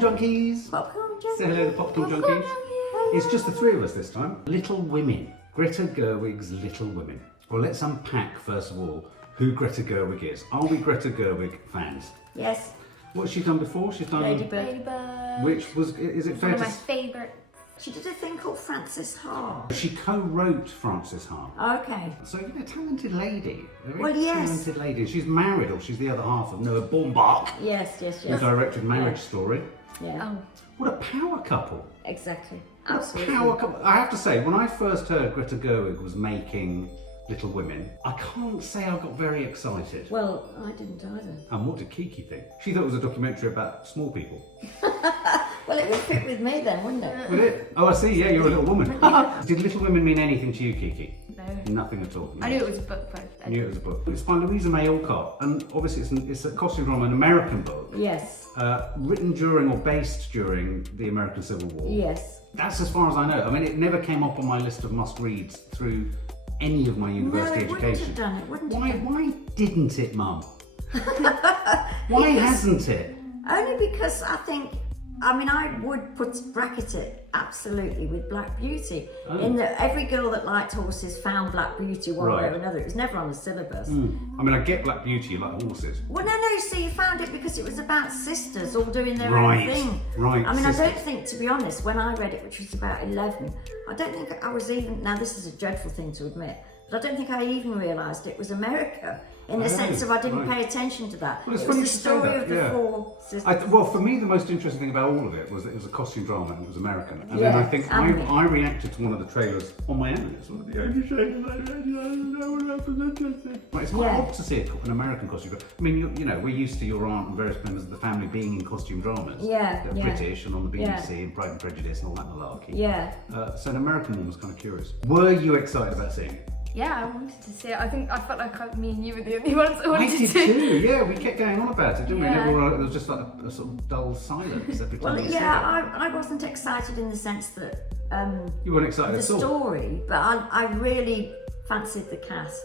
Junkies! Popcorn Junkies! Say hello to Popcorn Junkies. It's just the three of us this time. Little Women. Greta Gerwig's Little Women. Well, let's unpack first of all who Greta Gerwig is. Are we Greta Gerwig fans? Yes. What's she done before? She's done Ladybird. Which was, is it fair One of to my favourites. She did a thing called Frances Ha. She co-wrote Frances Ha. Okay. So, talented lady. A very Well, yes. talented lady. She's married, or she's the other half of Noah Baumbach, Yes. who directed Marriage Story. Yeah. Oh, What a power couple. Exactly. What a Absolutely. power couple. I have to say, when I first heard Greta Gerwig was making Little Women, I can't say I got very excited. Well, I didn't either. And what did Kiki think? She thought it was a documentary about small people. Well, it would fit with me then, wouldn't it? Would it? Oh, I see, yeah, you're a little woman. Did Little Women mean anything to you, Kiki? no. Nothing at all. I knew it was a book, but I knew it was a book. It's by Louisa May Alcott, and obviously it's a costume drama, an American book. Yes. Written during or based during the American Civil War. Yes. That's as far as I know. I mean, it never came up on my list of must-reads through any of my university No, it education. wouldn't have done it, wouldn't Why? it? Why didn't it, Mum? Why hasn't it? Only because I would bracket it absolutely with Black Beauty. Oh. In that every girl that liked horses found Black Beauty one way Right. or another. It was never on the syllabus. I mean, I get Black Beauty, you like horses. Well, no, see, you found it because it was about sisters all doing their Right, own thing. right, I mean, I sisters. don't think, to be honest, when I read it, which was about 11, I don't think I was even, now this is a dreadful thing to admit, but I don't think I even realised it was America, in the sense of I didn't right. pay attention to that. Well, it's it funny was you the should say story that, of the yeah. four sisters. Well, for me, the most interesting thing about all of it was that it was a costume drama and it was American. And Yeah, then I think and- I reacted to one of the trailers on my own. It's one of the only trailers It's quite Yeah. odd to see an American costume drama. I mean, you know, we're used to your aunt and various members of the family being in costume dramas. Yeah, They're yeah. British and on the BBC Yeah. and Pride and Prejudice and all that malarkey. Yeah. So an American one was kind of curious. Were you excited about seeing it? yeah, I wanted to see it. I felt like me and you were the only ones that wanted I did to. too, yeah, we kept going on about it, didn't we? Yeah. And everyone, it was just like a sort of dull silence every time Well, we said it. yeah, I wasn't excited in the sense that You weren't excited the at all? story, but I really fancied the cast.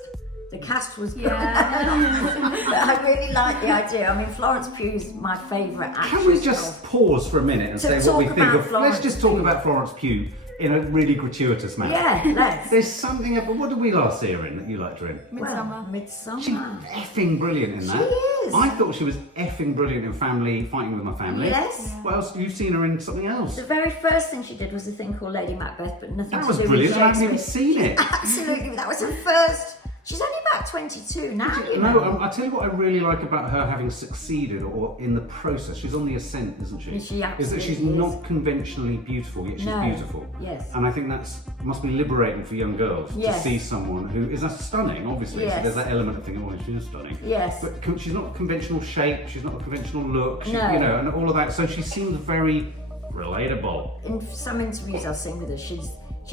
The cast was good. Yeah. I really like the idea. I mean, Florence Pugh's my favourite actress. Can we just pause for a minute and To say what talk we think about of... Florence Let's just talk Pugh. about Florence Pugh in a really gratuitous manner. Yeah, let's. There's something about... What did we last see her in that you liked her in? Midsummer. Well, Midsummer. She's effing brilliant in that. She is. I thought she was effing brilliant in Fighting With My Family. Yes. What else? You've seen her in something else. The very first thing she did was a thing called Lady Macbeth, but nothing That to was do with brilliant. I haven't even Shakespeare. seen it. Absolutely, that was her first. She's only about 22 now, you know. No, I tell you what I really like about her having succeeded, or in the process. She's on the ascent, isn't she? She is that she's absolutely not conventionally beautiful, yet she's No. beautiful. Yes. And I think that's must be liberating for young girls to Yes. see someone who is stunning, obviously. So Yes. there's that element of thinking, oh, she's stunning. Yes. But she's not a conventional shape. She's not a conventional look. She, No. You know, and all of that. So she seems very relatable. In some interviews I've seen with her, she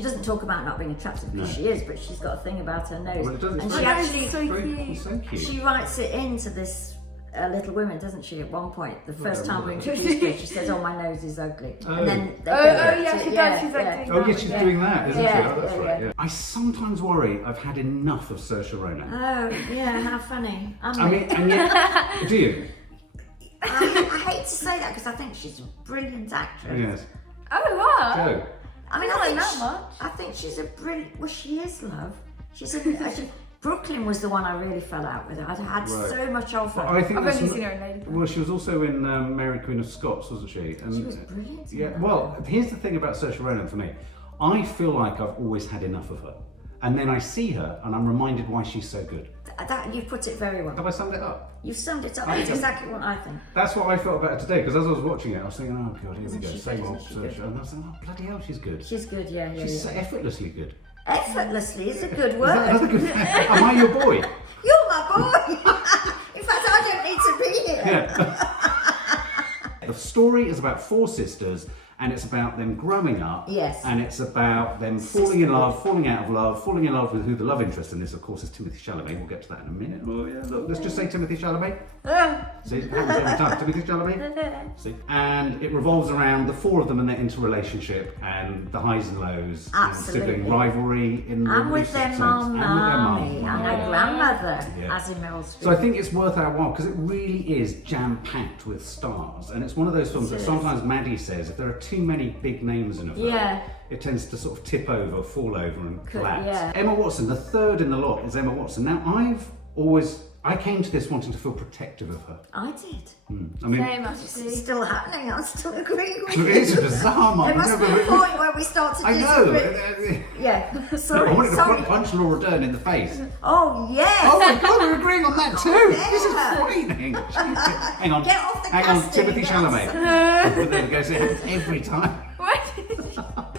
doesn't talk about not being attractive because she is, but she's got a thing about her nose. Well, it does. And It's she very- actually, so very- cute. it's so cute. she writes it into this Little Women, doesn't she? At one point, the first time we right. introduced her, she says, "Oh, my nose is ugly," Oh. and then they Oh, go yeah, to- she does. She's like doing Oh, yeah, she's doing that, isn't she? Yeah, Oh, that's yeah, right. yeah. Yeah. I sometimes worry I've had enough of Saoirse Ronan. Oh, yeah, how funny. I mean, and yet, do you? I hate to say that because I think she's a brilliant actress. Yes. Oh, wow. Joe. I mean, Not I think that much. I think she's a brilliant. Well, she is, love. She's Brooklyn was the one I really fell out with. I'd had Right. so much of her. But I think I've that's only seen her in Ladybird. Well, she was also in Mary Queen of Scots, wasn't she? And, She was brilliant in Yeah. that. Well, here's the thing about Saoirse Ronan for me. I feel like I've always had enough of her, and then I see her, and I'm reminded why she's so good. That you put it very well. Have I summed it up? You've summed it up. That's exactly what I think. That's what I felt about her today, because as I was watching it, I was thinking, oh god, here we Isn't go, she same good, old isn't she Saoirse. good? And I was thinking, oh bloody hell, she's good. She's good, yeah. She's so effortlessly good. Effortlessly is a good Is word. that another good thing? Am I your boy? You're my boy. In fact, I don't need to be here. Yeah. The story is about four sisters, and it's about them growing up. Yes. And it's about them falling in love, falling out of love, falling in love with who the love interest in this, of course, is Timothée Chalamet. We'll get to that in a minute. Oh yeah, look, let's just say Timothée Chalamet. See, it happens every time. Timothée Chalamet. See, and it revolves around the four of them and their interrelationship and the highs and lows, Absolutely. and sibling rivalry in the And with their mum, and their grandmother, Yeah. as in Meryl Streep. So I think it's worth our while because it really is jam-packed with stars, and it's one of those films that sometimes Maddie says if there are too many big names in a film, it tends to sort of tip over, fall over, and collapse. Yeah. Emma Watson, the third in the lot, is Emma Watson. Now I came to this wanting to feel protective of her. I did. I mean, Very much so. It's still happening. I'm still agreeing with you. it is bizarre, Mum. There must be a point where we start to I disagree. know. Yeah. Sorry. I wanted to sorry. punch Laura Dern in the face. Oh yes. Oh my God, we're agreeing on that too. yeah. This is frightening. Hang on. Get off the Hang on, casting, Timothée yes. Chalamet. There we go. So it happens every time. What?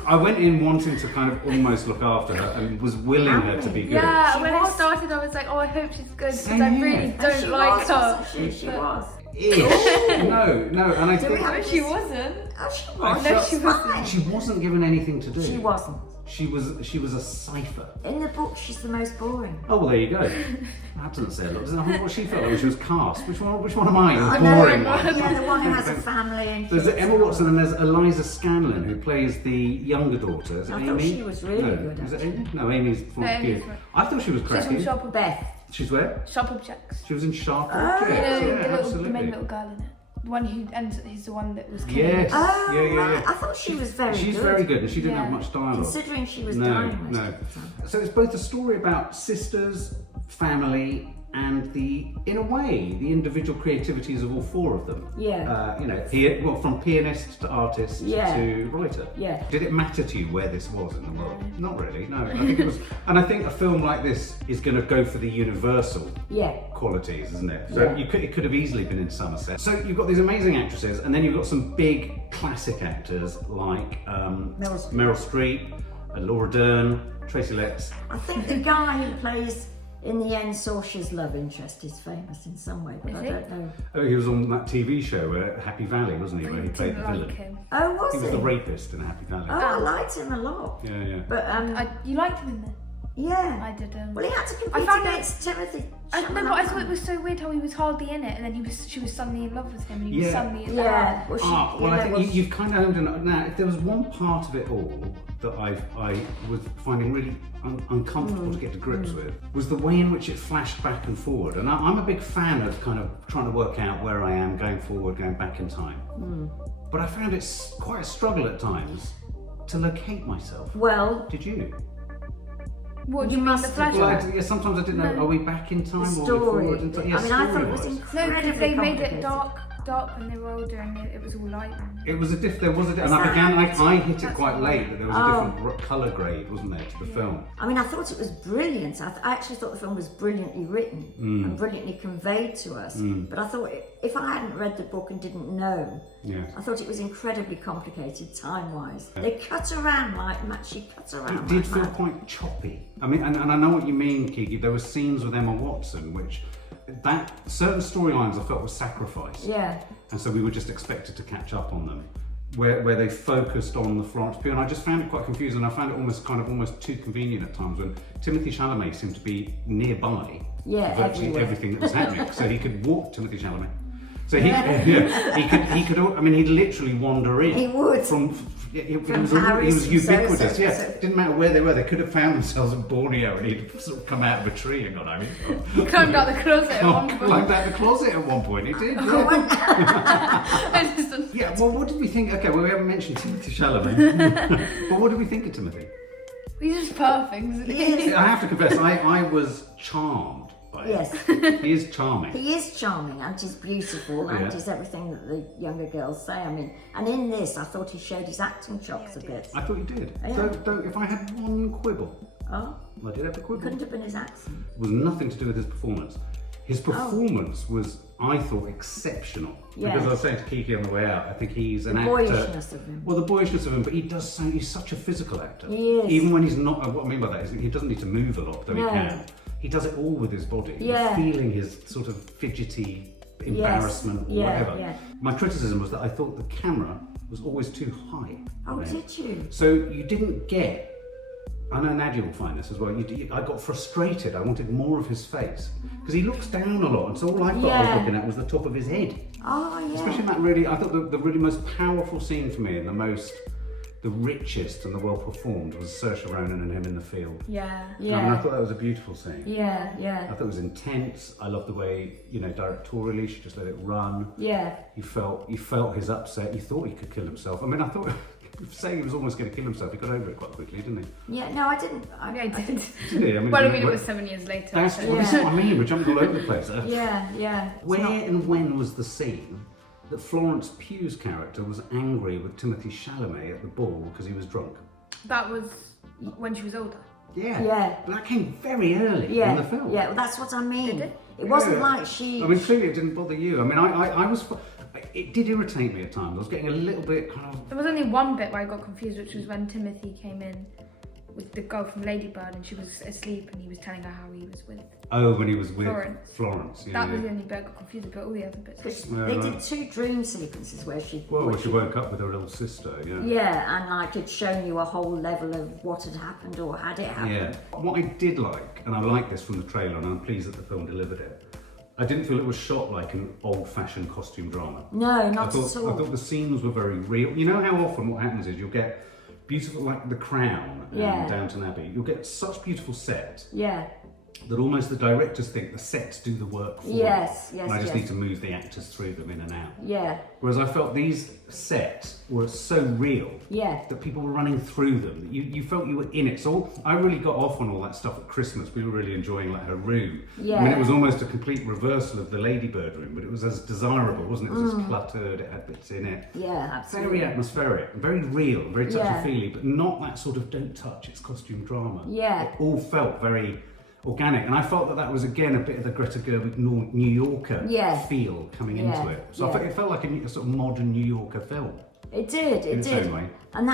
I went in wanting to kind of almost look after her and was willing her to be good. Yeah, She when was. it started, I was like, oh, I hope she's good because Same I here. really And don't she like was, her. wasn't she? She was. Ish. No, and I Do we think have No, she wasn't. Oh, she I was. felt- It's fine. she wasn't given anything to do. She wasn't. She was a cipher. In the book, she's the most boring. Oh well, there you go. That doesn't say a lot. Doesn't that what she felt like when she was cast? Which one am I? I The know, boring one. yeah, the one who has a family and There's kids. Emma Watson and there's Eliza Scanlen who plays the younger daughter. Is it I Amy? thought she was really no. good, Is it actually. Amy? No, Amy's Florence Pugh. Amy's right. I thought she was She's from cracking. Sharp Objects. Beth. She's where? Sharp Objects. She was in Sharp Oh, Objects. You know, Yeah, the absolutely. main little girl in it. The one who ends is the one that was killed. Yes. Oh, yeah. right. I thought she was very She's good. very good, and she didn't Yeah. have much dialogue. Considering she was No, dying most no. of the time. So it's both a story about sisters, family, and in a way, the individual creativities of all four of them. Yeah. From pianist to artist Yeah. to writer. Yeah. Did it matter to you where this was in the world? Not really. No. I think it was, and I think a film like this is going to go for the universal Yeah. qualities, isn't it? So Yeah. it could have easily been in Somerset. So you've got these amazing actresses, and then you've got some big classic actors like Meryl Streep, Laura Dern, Tracy Letts. I think the guy who plays in the end Saoirse's love interest is famous in some way, but Is I he? don't know. Oh, he was on that TV show, Happy Valley, wasn't he? Where he played the Didn't villain. like him. Oh, was He he? was the rapist in Happy Valley. Oh, I liked him a lot. Yeah. But You liked him in there? yeah. I didn't. Well, he had to compete found against Timothée No, but I Chalamet. thought it was so weird how he was hardly in it, and then she was suddenly in love with him, and he was Yeah. suddenly in Yeah. love. Well, she, Well, I yeah, think well, you've kind of honed in. Now, if there was one part of it all that I was finding really uncomfortable to get to grips with, was the way in which it flashed back and forward. And I'm a big fan of kind of trying to work out where I am, going forward, going back in time. But I found it quite a struggle at times to locate myself. well, Did you? What do You you mean, the must have- flashback? Sometimes I didn't know, No. are we back in time the or are we story. forward in time? Yeah, I mean, I thought it was story-wise. No, incredibly because they made complicated. it dark when they were older, and it was all light. It was there was a, and Is I that began, how I hit it That's quite right. late, that there was a Oh. different colour grade, wasn't there, to the film. I mean, I thought it was brilliant. I actually thought the film was brilliantly written and brilliantly conveyed to us. But I thought if I hadn't read the book and didn't know, Yeah. I thought it was incredibly complicated time-wise. They cut around she cut around. It did like feel mad. quite choppy. I mean, and I know what you mean, Kiki. There were scenes with Emma Watson, that certain storylines I felt were sacrificed. Yeah. And so we were just expected to catch up on them. Where they focused on the Florence Pugh, and I just found it quite confusing. I found it almost too convenient at times when Timothée Chalamet seemed to be nearby. Yeah, virtually everywhere. everything that was happening, so he could walk Timothée Chalamet. So he could. I mean, he'd literally wander in. He would. He From was Paris, he was from ubiquitous. so- Yeah, so- didn't matter where they were. They could have found themselves in Borneo, and he'd sort of come out of a tree and gone, I mean, Climbed out the closet at one point. climbed out the closet at one point. He did. Oh, Yeah. I just- Yeah, well, what did we think? Okay, well, we haven't mentioned Timothée Chalamet. But what did we think of Timothy? He's just perfect, isn't he? He I have to confess, I was charmed by him. Yes. He is charming. He is charming and he's beautiful and Yeah. he's everything that the younger girls say. I mean, and in this, I thought he showed his acting chops a bit. I thought you did. Yeah. Though, if I had one quibble, Oh, I did have a quibble. couldn't have been his accent. It was nothing to do with his performance. His performance was, I thought, exceptional. Yeah. Because I was saying to Kiki on the way out, I think he's an actor. Boyishness of him. Well, the boyishness of him, but he's such a physical actor. He is. Even when he's not, what I mean by that is he doesn't need to move a lot, though No. he can. He does it all with his body. Yeah. You're feeling his sort of fidgety embarrassment or Yeah, whatever. yeah. My criticism was that I thought the camera was always too high. Oh, on him. did you? So you didn't get I know Nadia will find this as well. I got frustrated. I wanted more of his face because he looks down a lot, and so all I thought I was looking at was the top of his head. Oh yeah. Especially in that really, I thought the really most powerful scene for me and the richest and the well performed was Saoirse Ronan and him in the field. Yeah. Yeah. I mean, I thought that was a beautiful scene. Yeah, yeah. I thought it was intense. I loved the way, directorially she just let it run. Yeah. You felt his upset. You thought he could kill himself. I mean, I thought saying he was almost going to kill himself, he got over it quite quickly, didn't he? Yeah, no, I didn't. Yeah, he did. Did he? I mean, Well, I mean, it was 7 years later. That's so- well, this is what I mean. We're jumping all over the place. Yeah, yeah. It's Where not- and when was the scene that Florence Pugh's character was angry with Timothée Chalamet at the ball because he was drunk? That was when she was older. Yeah. Yeah. But that came very early Yeah, in the film. yeah, well, that's what I mean. Did it? It wasn't Yeah. like she. I mean, clearly it didn't bother you. I mean, I was. It did irritate me at times. I was getting a little bit kind of. There was only one bit where I got confused, which was when Timothy came in with the girl from Lady Bird and she was asleep and he was telling her how he was with. Oh, when he was with Florence. Yeah, That was yeah. the only bit I got confused about. All the other bits. Because Yeah, they right. did 2 dream sequences where she. Well, when she woke up with her little sister, yeah. Yeah, and like it's shown you a whole level of what had happened or had it happened. Yeah. What I did like, and I like this from the trailer, and I'm pleased that the film delivered it. I didn't feel it was shot like an old-fashioned costume drama. No, I not thought, at all. I thought the scenes were very real. You know how often what happens is you'll get beautiful, like The Crown and Yeah. Downton Abbey. You'll get such beautiful sets Yeah. that almost the directors think the sets do the work for Yes, them. yes, And I just yes. need to move the actors through them in and out. Yeah. Whereas I felt these sets were so real Yeah. that people were running through them. That you felt you were in it. So I really got off on all that stuff at Christmas. We were really enjoying like her room. Yeah. I mean, it was almost a complete reversal of the Ladybird room, but it was as desirable, wasn't it? It was as cluttered. It had bits in it. Yeah, absolutely. Very atmospheric, very real, very Yeah. touchy-feely, but not that sort of don't touch, it's costume drama. Yeah. It all felt very organic, and I felt that was again a bit of the Greta Gerwig New Yorker Yeah. feel coming Yeah. into it. So Yeah. it felt like a sort of modern New Yorker film. It did, In it its did. own way. And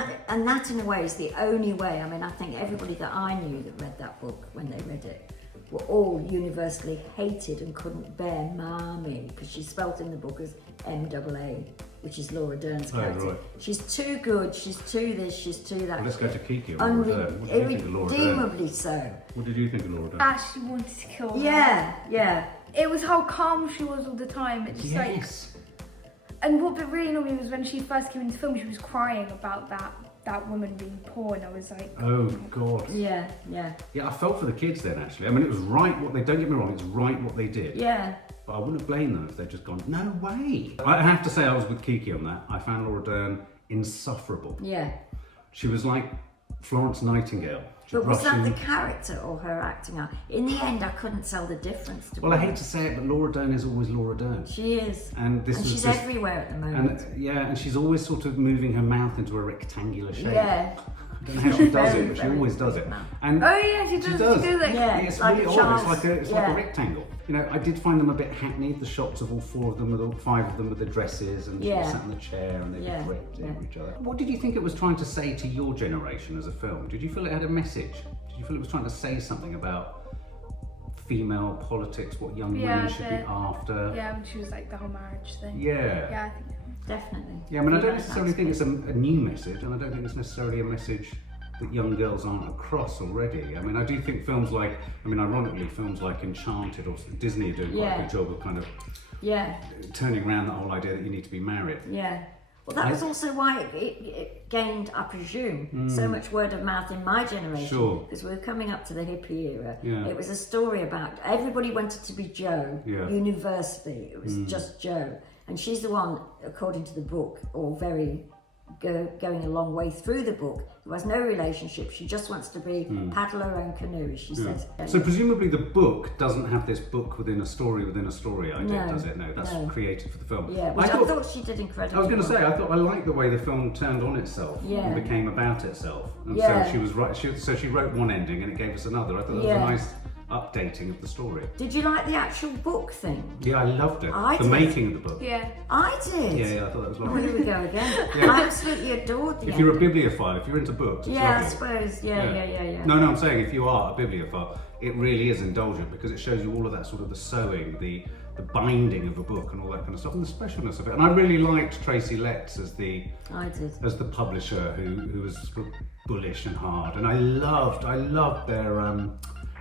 that in a way is the only way. I mean, I think everybody that I knew that read that book when they read it were all universally hated and couldn't bear Marmee, because she's spelt in the book as M-double-A, which is Laura Dern's Oh, character. right. She's too good, she's too this, she's too that. Well, let's go to Kiki on Laura Dern. What did you think of Laura Dern? Irredeemably so. What did you think of Laura Dern? Ashley wanted to kill her. Yeah, yeah. It was how calm she was all the time. It's just like. Yes. And what really annoyed me was when she first came into the film, she was crying about that woman being poor, and I was like, Oh God. Yeah, yeah, Yeah, I felt for the kids then actually. I mean, it was right what they. Don't get me wrong, it's right what they did. yeah. But I wouldn't blame them if they'd just gone, no way. I have to say I was with Kiki on that. I found Laura Dern insufferable. Yeah. She was like Florence Nightingale. But was that the Russian. character or her acting out? In the end, I couldn't tell the difference. To Well, I be hate to say it, but Laura Dern is always Laura Dern. She is. And this and was she's just, everywhere at the moment. and yeah, and she's always sort of moving her mouth into a rectangular shape. Yeah. I don't know how she does Very, it, but she very always does it. mouth. And oh yeah, she does. She does it. Yeah. it's like really a odd. child's- It's like a yeah. rectangle. You know, I did find them a bit hackneyed. The shots of all 4 of them, with all 5 of them with the dresses, and she was Yeah. sat in the chair, and they Yeah, draped yeah. over each other. What did you think it was trying to say to your generation as a film? Did you feel it had a message? Did you feel it was trying to say something about female politics, what young Yeah, women should be after? Yeah, when she was like the whole marriage thing. Yeah. Yeah, I think so. Definitely. Yeah, I mean, I don't Yeah, necessarily that's think it's a new message, and I don't think it's necessarily a message that young girls aren't across already. I mean, I do think films like, ironically, films like Enchanted or Disney are doing quite Yeah. a good job of kind of Yeah, turning around that whole idea that you need to be married. yeah. Well, that was also why it gained, I presume, so much word of mouth in my generation. Sure. Because we were coming up to the hippie era. Yeah. It was a story about everybody wanted to be Joe Yeah. universally. It was just Joe. And she's the one, according to the book, or going a long way through the book, who has no relationship. She just wants to be paddle her own canoe, as she says. So presumably the book doesn't have this book within a story idea, No, does it? No, that's no. created for the film. Yeah, which I thought she did incredibly I was going to well. say, I liked the way the film turned on itself Yeah. and became about itself. And Yeah. so she was right. So she wrote one ending and it gave us another. I thought that was Yeah. a nice updating of the story. Did you like the actual book thing? Yeah, I loved it. I the did. making of the book. Yeah. I did. Yeah, I thought that was Oh, lovely. here we go again. Yeah. I absolutely adored the If you're a ending. bibliophile, if you're into books, it's Yeah, I lovely. suppose. Yeah. No, I'm saying if you are a bibliophile, it really is indulgent because it shows you all of that sort of the sewing, the the binding of a book and all that kind of stuff, and the specialness of it. And I really liked Tracy Letts as the publisher who was sort of bullish and hard. And I loved their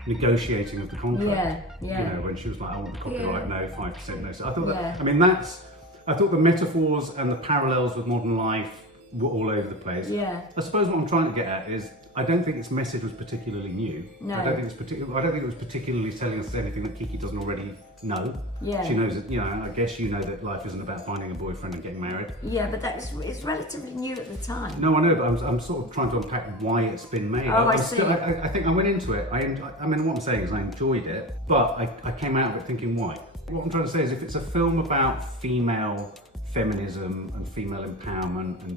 negotiating of the contract. You know, when she was like, I want the copyright, no, 5% no. So I thought that, I mean, I thought the metaphors and the parallels with modern life were all over the place. I suppose what I'm trying to get at is, I don't think its message was particularly new. No. I don't think it was particularly telling us anything that Kiki doesn't already know. She knows that, you know, I guess you know that life isn't about finding a boyfriend and getting married. But it's relatively new at the time. No, I know, but I'm sort of trying to unpack why it's been made. I see. I think I went into it, I mean, what I'm saying is I enjoyed it, but I came out of it thinking, why? What I'm trying to say is, if it's a film about female feminism and female empowerment and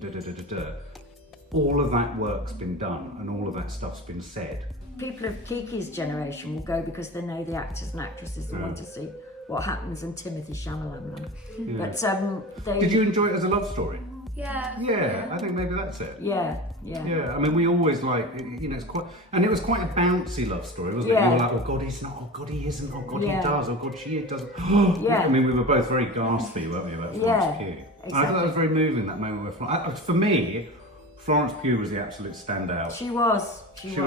all of that work's been done and all of that stuff's been said. People of Kiki's generation will go because they know the actors and actresses and want to see what happens, and Timothée Chalamet. But did you enjoy it as a love story? Yeah. I think maybe that's it. Yeah. I mean, we always like, you know, it was quite a bouncy love story, wasn't it? You were like, oh God, he's not, oh God, he isn't, oh God, he does, oh God, she doesn't. I mean, we were both very gaspy, weren't we, about Florence Pugh. Exactly. I thought that was very moving, that moment where for me, Florence Pugh was the absolute standout. She was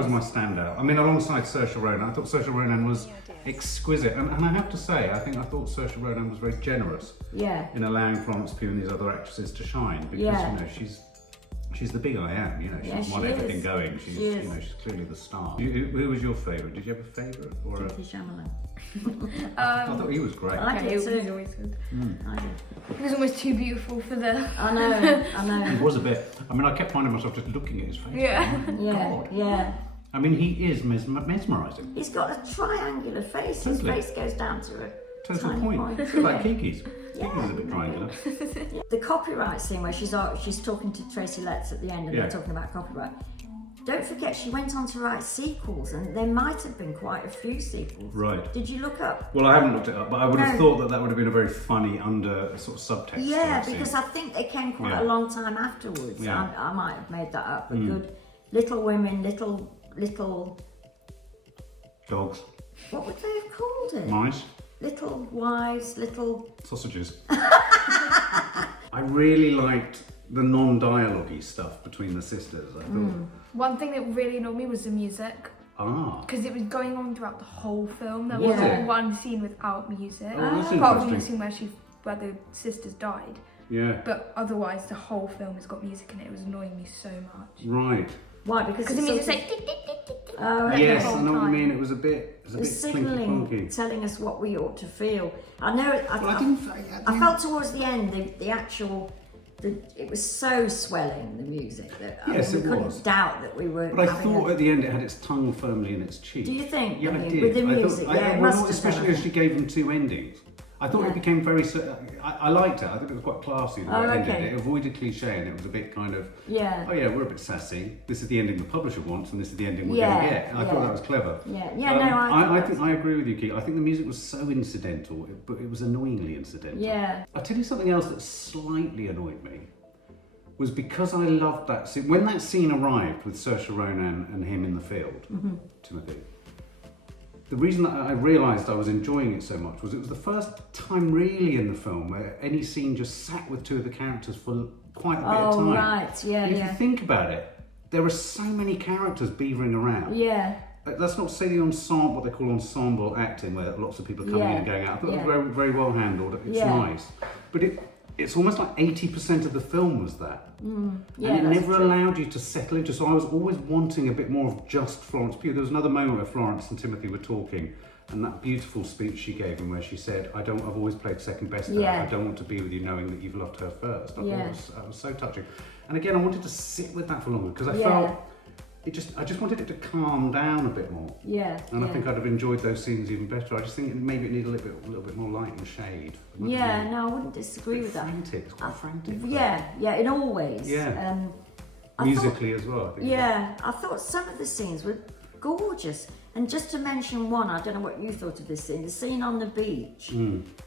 my standout. I mean, alongside Saoirse Ronan, I thought Saoirse Ronan was exquisite. And I have to say, I thought Saoirse Ronan was very generous in allowing Florence Pugh and these other actresses to shine. Because, you know, she's the big I am, you know, she's won everything going. She's, you know, she's clearly the star. Who was your favourite? Did you have a favourite? Timothée Chalamet. I thought he was great. I did too. He was always good. I did. He was almost too beautiful for the... I know. He was a bit. I mean, I kept finding myself just looking at his face. Yeah. I mean, he is mesmerising. He's got a triangular face. Totally. His face goes down to a total tiny point. It's like Kiki's. Kiki's a bit triangular. The copyright scene where she's talking to Tracy Letts at the end and they're talking about copyright. Don't forget, she went on to write sequels, and there might have been quite a few sequels. Right. Did you look up? Well, I haven't looked it up, but I would have thought that would have been a very funny sort of subtext. Yeah, because I think they came quite a long time afterwards. Yeah. I might have made that up. But good. Little Women, little... Dogs. What would they have called it? Mice. Little Wives, Little... Sausages. I really liked the non-dialogue-y stuff between the sisters, I thought. One thing that really annoyed me was the music. Because it was going on throughout the whole film. There wasn't one scene without music. Apart from the scene where the sisters died. Yeah. But otherwise, the whole film has got music in it. It was annoying me so much. Right. Why? Because the music's like... Yes, I know what you mean. It was a bit signalling, telling us what we ought to feel. I know. I felt towards the end the actual. It was so swelling, the music, that we couldn't doubt that we were. But I thought at the end it had its tongue firmly in its cheek. Do you think? Yeah, I did. With the music, it must have. Especially as she gave them two endings. I thought it became very. I liked it. I think it was quite classy the way it ended. It avoided cliche and it was a bit kind of. Yeah. Oh yeah, we're a bit sassy. This is the ending the publisher wants, and this is the ending we're going to get. And I thought that was clever. I think I agree with you, Keith. I think the music was so incidental, but it was annoyingly incidental. Yeah. I'll tell you something else that slightly annoyed me. Was because I loved that scene. When that scene arrived with Saoirse Ronan and him in the field, Timothée. The reason that I realised I was enjoying it so much was it was the first time really in the film where any scene just sat with two of the characters for quite a bit of time. Right, yeah, and if you think about it, there are so many characters beavering around. Yeah. That's not to say the ensemble, what they call ensemble acting, where lots of people are coming in and going out. I thought it was very, very well handled. It's nice. But it's almost like 80% of the film was that. And it never allowed you to settle into. So I was always wanting a bit more of just Florence Pugh. There was another moment where Florence and Timothée were talking, and that beautiful speech she gave him where she said, I've always played second best to her. I don't want to be with you knowing that you've loved her first. I thought that was so touching. And again, I wanted to sit with that for longer because I felt I just wanted it to calm down a bit more. Yeah. And I think I'd have enjoyed those scenes even better. I just think maybe it needed a little bit more light and shade. No, I wouldn't disagree with that. It's quite frantic. Yeah, in all ways. Yeah. Musically as well, I think. Yeah, I thought some of the scenes were gorgeous. And just to mention one, I don't know what you thought of this scene, the scene on the beach.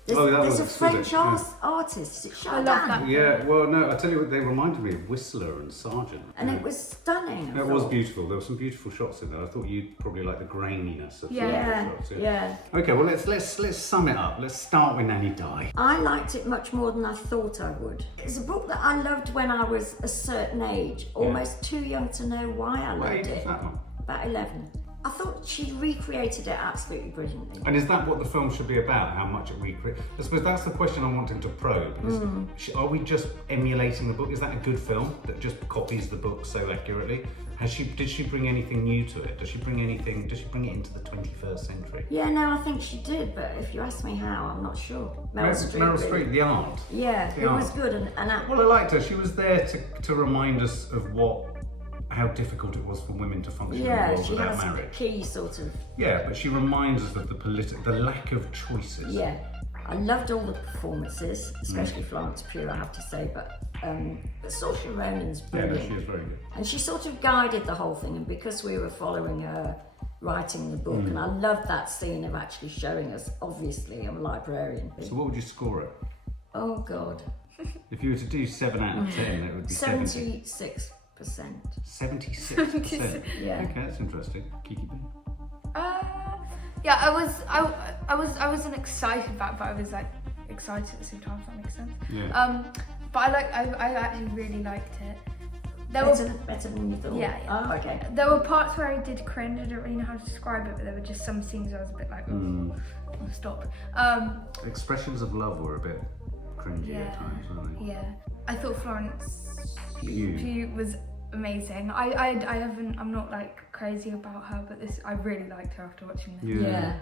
There's a French artist, is it Chardin? I love that. Yeah, well, no, I tell you what, they reminded me of Whistler and Sargent. And it was stunning. It was beautiful. There were some beautiful shots in there. I thought you'd probably like the graininess of some of the shots. Yeah. Okay, well, let's sum it up. Let's start with Nanny Di. I liked it much more than I thought I would. It's a book that I loved when I was a certain age, almost too young to know why I loved it. That one? About 11. I thought she recreated it absolutely brilliantly. And is that what the film should be about? How much it recreates? I suppose that's the question I'm wanting to probe. Are we just emulating the book? Is that a good film that just copies the book so accurately? Did she bring anything new to it? Does she bring it into the 21st century? Yeah, no, I think she did, but if you ask me how, I'm not sure. Meryl Streep, the aunt. Yeah, it was good. Well, I liked her. She was there to remind us of how difficult it was for women to function in the world without marriage. Key sort of. Yeah, but she reminds us of the lack of choices. Yeah, I loved all the performances, especially Florence Pugh, I have to say, but Saoirse Ronan's brilliant. Yeah, no, she is very good. And she sort of guided the whole thing, and because we were following her writing the book, and I loved that scene of actually showing us, obviously, I'm a librarian. So what would you score it? Oh, God. If you were to do 7 out of 10, it would be 76%. 76%. Yeah. Okay, that's interesting. Kiki B. Yeah, I wasn't excited about it, but I was like excited at the same time, if that makes sense. Yeah. But I actually really liked it. Better than you thought? Yeah. Oh, okay. There were parts where I did cringe. I don't really know how to describe it, but there were just some scenes where I was a bit like, I'll stop. Expressions of love were a bit cringy at times, weren't they? Yeah. I thought Florence Pugh was amazing. I'm not like crazy about her, but I really liked her after watching this. Yeah.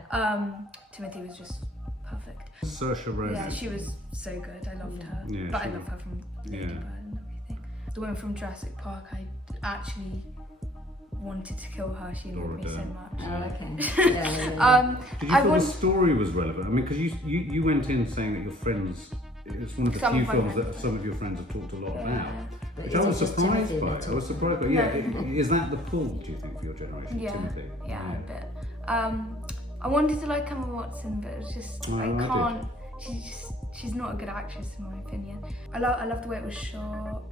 Timothée was just perfect. Saoirse Ronan. Yeah, she was so good. I loved her. Yeah, but I love her from Lady Bird and everything. The woman from Jurassic Park, I actually wanted to kill her. She loved me so much. Oh, okay. Yeah. Did you feel the story was relevant? I mean, because you went in saying that your friends, it's one of the few films that some of your friends have talked a lot about. Which I was surprised by. Yeah, is that the pull, do you think, for your generation, Timothée? Yeah, a bit. I wanted to like Emma Watson, but it was just, I can't. She's not a good actress in my opinion. I love the way it was shot.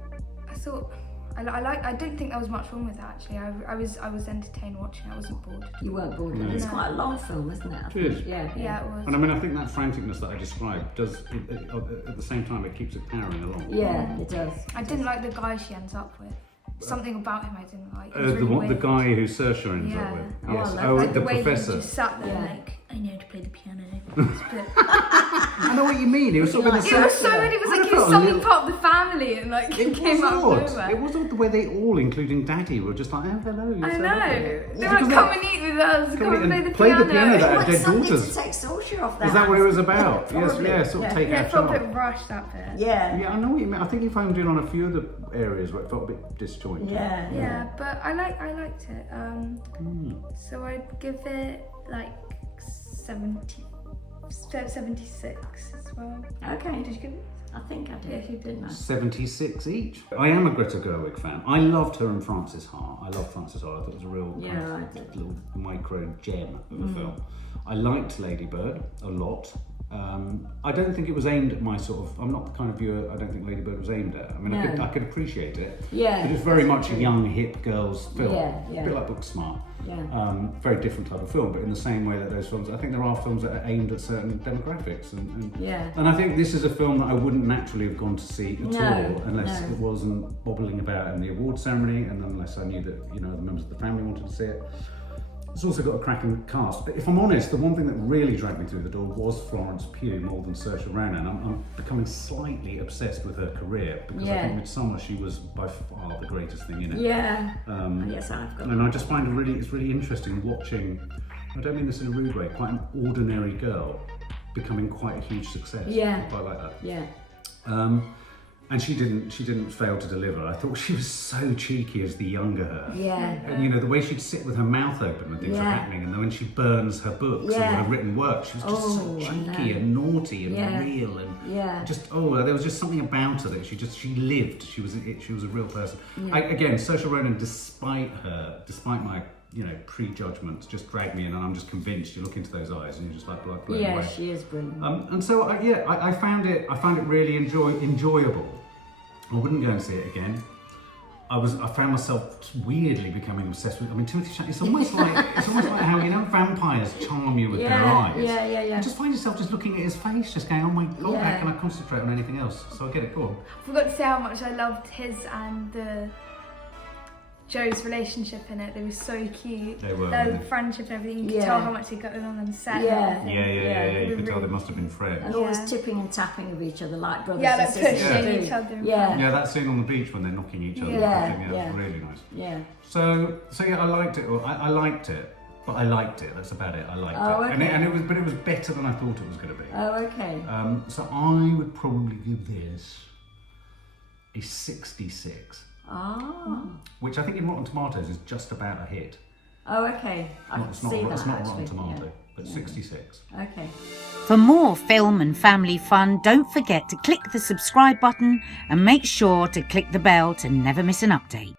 I thought, I didn't think there was much wrong with it actually. I was entertained watching it. I wasn't bored. You weren't bored. No. It's quite a long film, isn't it? It is. Yeah, it was. And I mean, I think that franticness that I described does, at the same time, it keeps it powering along. Yeah, it does. I didn't like the guy she ends up with. Something about him I didn't like. The guy who Saoirse ends up with. Yes. The way professor. He just sat there like, I know to play the piano. I know what you mean. He was sort of in the It was so weird. It was like he was something part of the family, and like it came out of nowhere. It was odd the way they all, including Daddy, were just like, oh hello. I know. They were like, come and eat with us. Come and play the piano. Play the piano. That had dead daughters. To take Saoirse off that. Is that what it was about? Yes, sort of take action. Yeah, it felt a bit rushed that bit. Yeah, I know what you mean. I think you found in on a few of the areas where it felt a bit disjointed. Yeah, but I liked it. So I'd give it like 76 as well. Okay. Did you give it? I think I did. Yeah, you did. 76 each. I am a Greta Gerwig fan. I loved her in Frances Ha. I love Frances Ha. I thought it was a real little micro gem of a film. I liked Lady Bird a lot. I don't think it was aimed at my sort of. I'm not the kind of viewer. I don't think Lady Bird was aimed at. I mean, I could appreciate it. Yeah. But it was very much a young, hip girls' film. Yeah. A bit like Booksmart. Yeah. Very different type of film, but in the same way that those films, I think there are films that are aimed at certain demographics, and I think this is a film that I wouldn't naturally have gone to see at all unless it wasn't bobbling about in the award ceremony, and unless I knew that the members of the family wanted to see it. It's also got a cracking cast, but if I'm honest, the one thing that really dragged me through the door was Florence Pugh more than Saoirse Ronan. I'm becoming slightly obsessed with her career because I think Midsommar she was by far the greatest thing in it. Yeah. Yes, I've got. And I just find it's really interesting watching. I don't mean this in a rude way. Quite an ordinary girl becoming quite a huge success. Yeah. I quite like that. Yeah. And she didn't fail to deliver. I thought she was so cheeky as the younger her. Yeah. And the way she'd sit with her mouth open when things were happening, and then when she burns her books or her written work, she was just so cheeky and naughty and real and just there was just something about her that she lived. She was a real person. Yeah. Again, Saoirse Ronan, despite my prejudgments just drag me in, and I'm just convinced. You look into those eyes, and you're just like blown away. Yeah, she is brilliant. And so I found it really enjoyable. I wouldn't go and see it again. I found myself weirdly becoming obsessed with. I mean, Timothée Chalamet. It's almost like how vampires charm you with their eyes. Yeah. You just find yourself just looking at his face, just going, "Oh my god, how can I concentrate on anything else?" So I get it. Go on. I forgot to say how much I loved his and Joe's relationship in it. They were so cute. They were. The friendship and everything. You could tell how much they got on set. Yeah. You could tell they must have been friends. And always tipping and tapping of each other like brothers and sisters. Pushing each other. Yeah, that scene on the beach when they're knocking each other. It was really nice. Yeah. So I liked it. I liked it, but I liked it. That's about it. I liked it. Okay. And it was better than I thought it was going to be. Oh, okay. So I would probably give this a 66. Oh. Which I think in Rotten Tomatoes is just about a hit. Oh, okay. It's not Rotten Tomato, but 66. Okay. For more film and family fun, don't forget to click the subscribe button and make sure to click the bell to never miss an update.